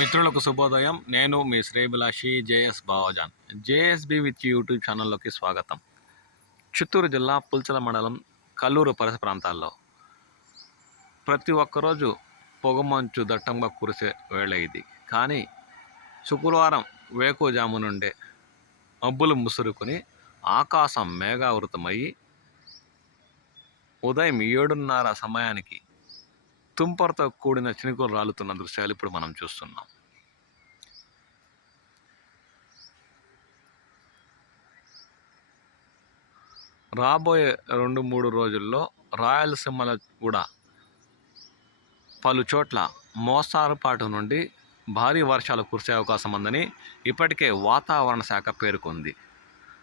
మిత్రులకు శుభోదయం. నేను మీ శ్రేభిలాషి JS Bavajan. JSB with YouTube ఛానల్లోకి స్వాగతం. చిత్తూరు జిల్లా పుల్చల మండలం కల్లూరు పరిస ప్రాంతాల్లో ప్రతి ఒక్కరోజు పొగమంచు దట్టంగా కురిసే వేళ ఇది. కానీ శుక్రవారం వేకుజాము నుండే మబ్బులు ముసురుకొని ఆకాశం మేఘావృతమయ్యి ఉదయం ఏడున్నర సమయానికి తుంపరతో కూడిన చినుకులు రాలుతున్న దృశ్యాలు ఇప్పుడు మనం చూస్తున్నాం. రాబోయే రెండు మూడు రోజుల్లో రాయలసీమలో కూడా పలు చోట్ల మోస్తారుపాటు నుండి భారీ వర్షాలు కురిసే అవకాశం ఉందని ఇప్పటికే వాతావరణ శాఖ పేర్కొంది.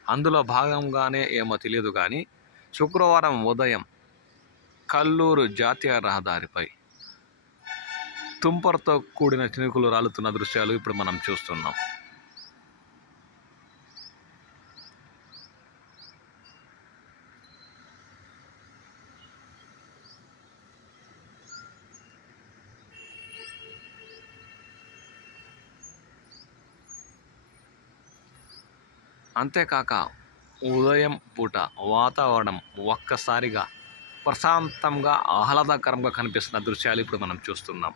అందులో భాగంగానే ఏమో తెలియదు కానీ శుక్రవారం ఉదయం కల్లూరు జాతీయ రహదారిపై తుంపరతో కూడిన చినుకులు రాలుతున్న దృశ్యాలు ఇప్పుడు మనం చూస్తున్నాం. అంతేకాక ఉదయం పూట వాతావరణం ఒక్కసారిగా ప్రశాంతంగా ఆహ్లాదకరంగా కనిపిస్తున్న దృశ్యాలు ఇప్పుడు మనం చూస్తున్నాం.